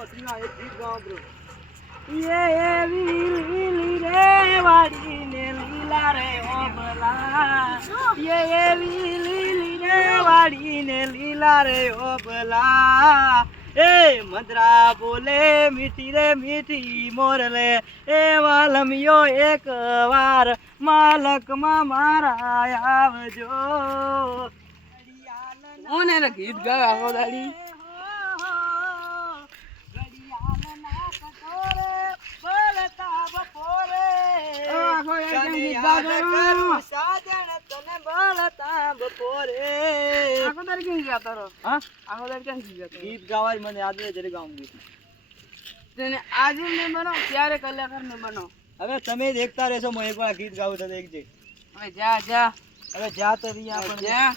વસીના એક ગીત ગાઓ બ્રો. ये वीली रे वाड़ी ने लीला रे ओबला ये वीली रे वाड़ी ने लीला रे ओबला ए मदरा बोले मीठी रे मीठी मोरले ए वालमियो एक વાર માલકમાં મારા આવજો. કોણ એને ગીત ગાય આખો દાડી? ગીત ગાવા મને યાદ રહે જયારે ગાઉં ગીત. આજે મેં બનો ત્યારે કલાકાર ને બનો. હવે તમે દેખતા રહેશો હું એક વાર ગીત ગાવું તો દેખજે. હવે જા જા હવે જા તો રહ્યા પણ જા.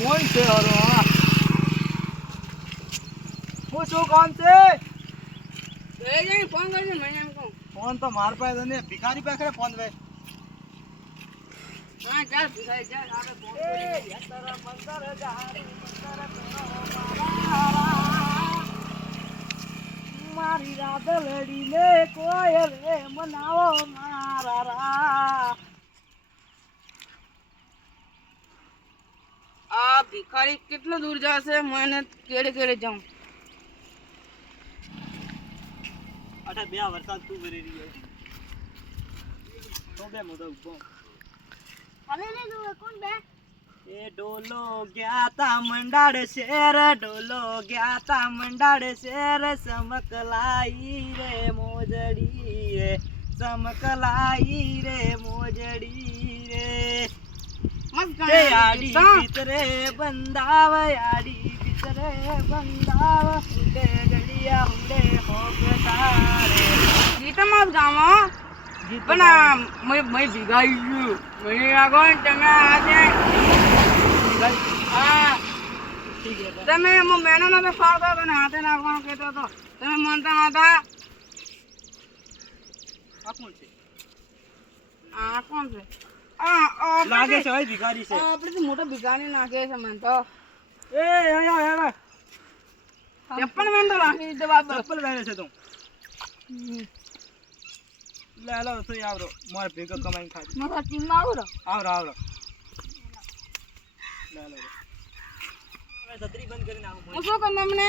કોણ છે હરો? હું શું કામ છે? ફોન કરજો મને એમ કહું. ફોન તો માર પાસે ને ભિખારી પાસે ફોન વે. હા જા ભિખારી જા આપણે ફોન મારી રાધલડી ને કોયલ રે મનાવો મારા રા. આ ભિખારી કેટલો દૂર જશે? મને કેડે કેડે જાઉં. અઠા બે વરસાદ તું ભરી રહી છે તો બે મોદો ઉભો. હવે ને દો કોણ બે? એ ડોલો ગયા તા મંડાડ શેર, ડોલો ગયા તા મંડાડ શેર, સમકલાઈ રે મોજડી રે, સમકલાઈ રે મોજડી રે. એ આડી ભીતરે બંધાવ, આડી ભીતરે બંધાવ, ઉડે ગડિયા ઉડે હોકતા રે. ગીતમાં જ ગામો પણ આ મેં ભીગાઈ ગયું. મને આગો તમે આજે હા ઠીક છે તમે મેનો નતો ફાળતો હતો ને હાથે નાખવાનું કહેતો હતો. તમે માનતા નતા. આ કોણ છે? આ કોણ છે? લાગે છે ભાઈ ભિખારી છે. આપણે તો મોટો ભિખારી નાખે છે મને તો. એ આયા ચપ્પલ મેં તો નાખી દીધો બાપા. ચપ્પલ પહેરે છે તું? લે લો તો આવરો માર ભેગો કમાઈને ખાજો. મારા ટીમમાં આવું આવરો લે લે હવે છત્રી બંધ કરીને આવું. હું શું કરું તમને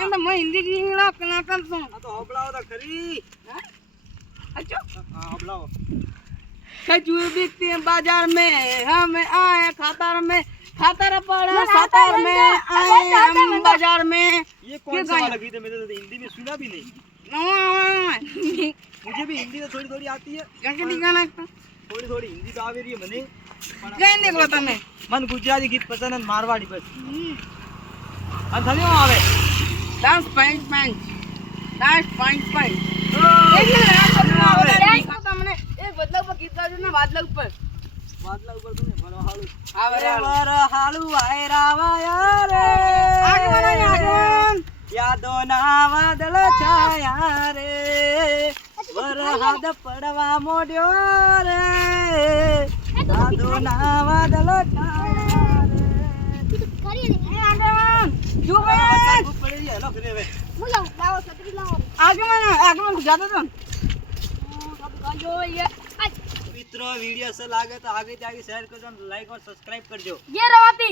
એમ તો मैं हिंदी की ना करता हूँ. આ તો હબળાવો તો ખરી. अच्छा હા હબળાવો. खजूर बिकती है बाजार में, हम आए खातर में, खातर पड़ा सातर में, आए हम बाजार में. ये कौन सा वाला गीत है? मैंने तो हिंदी में सुना भी नहीं. मुझे भी हिंदी तो थोड़ी थोड़ी आती है. कैसे दिखाना थोड़ी थोड़ी हिंदी तो आवे रही है मने. कहीं निकलो तने मन गुजराती गीत पसंद है, मारवाड़ी बस. अन थने आवे डांस पंच पंच डांस पंच पंच. તમને એક બદલાવ પર ગીત ગાજો ને વાદલા ઉપર. વાદલા ઉપર તમે વરહાળું આવે વરહાળું વાયરાવાયા રે. આગળ યાદોના વાદળ છાયા રે, વરહાદ પડવા મોડ્યો રે, યાદોના વાદળ છાયા રે. જો ભાઈ ખૂબ પડી રહી હેલો ફરે હવે. આગળ જાતો તો મિત્રો વિડિયો अच्छा लागे तो आगे जाके शेयर करજો, लाइक और सब्सक्राइब करજો. ये रवाती